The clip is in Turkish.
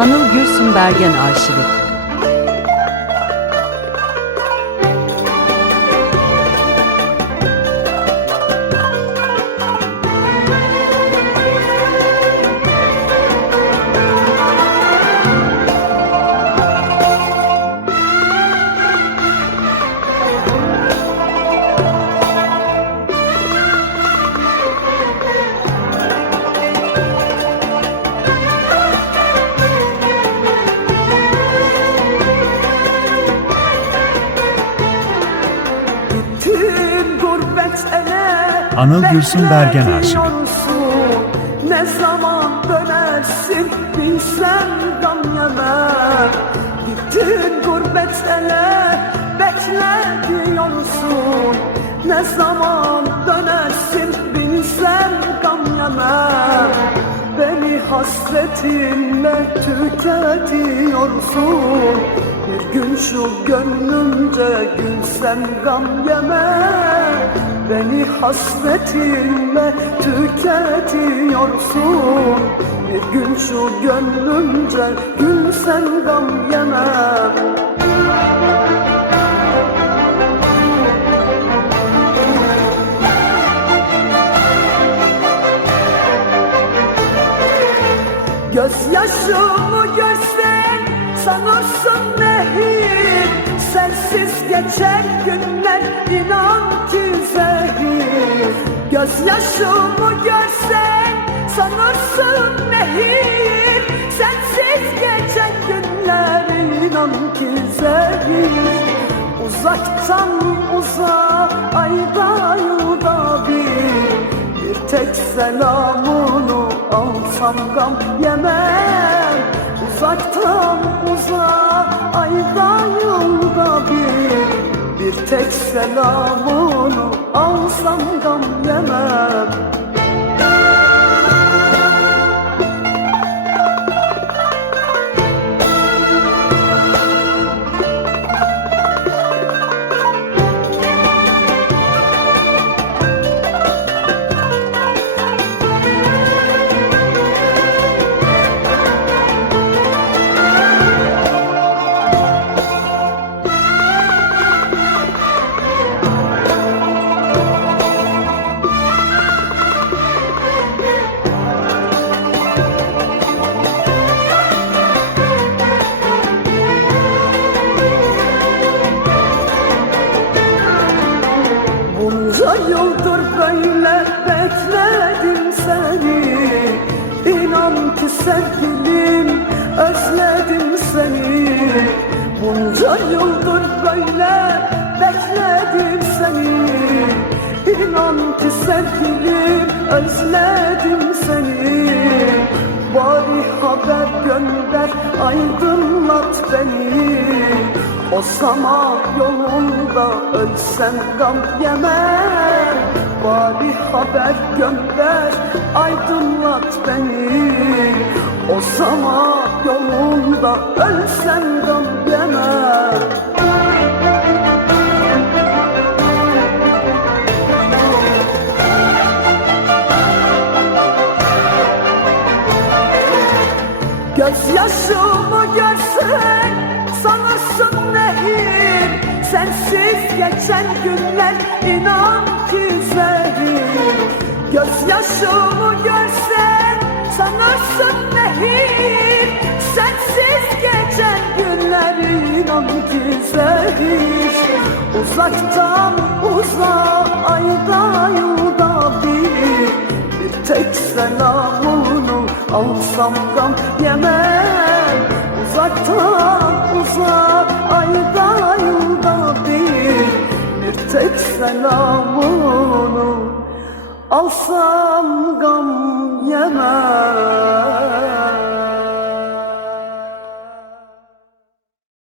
Anıl Gülsün Bergen Arşivi Anıl Gülsün Bergen Arşivi. Ne zaman dönersin bilsen gam yemem Gittin gurbet ele Ne zaman dönersin Beni hasretinle tüketiyorsun? Bir gün şu gönlümce gülsem gam yeme. Beni hasretinle tüketiyorsun? Bir gün şu gönlümce gülsem gam yemem Gözyaşımı görsen sanırsın nehir. Sensiz geçen günler inan ki zehir. Gözyaşımı görsen sanırsın nehir. Sensiz geçen günler inan ki zehir. Uzaktan uzağa ayda yılda bir. Bir tek selamını alsam gam yemem Uzaktan uzağa ayda yılda bir. Bir tek selamını alsam gam yemem Bunca yıldır böyle bekledim seni. İnan ki sevgilim özledim seni. Bunca yıldır böyle bekledim seni. İnan ki sevgilim özledim seni. Bari haber gönder aydınlat beni O sama yolunda ölsem gam yemem. Bari haber gönder aydınlat beni. O sama yolunda ölsem gam yemem. Gözyaşımı görsen sanırsın nehir Sensiz geçen günler inan ki zehir Gözyaşımı görsen sanırsın nehir Sensiz geçen günler inan ki zehir Uzaktan uzağa ayda yılda bir. Bir tek selamını alsam gam yemem. Uzaktan uzağa ayda yılda bir Bir tek selamını alsam gam yemem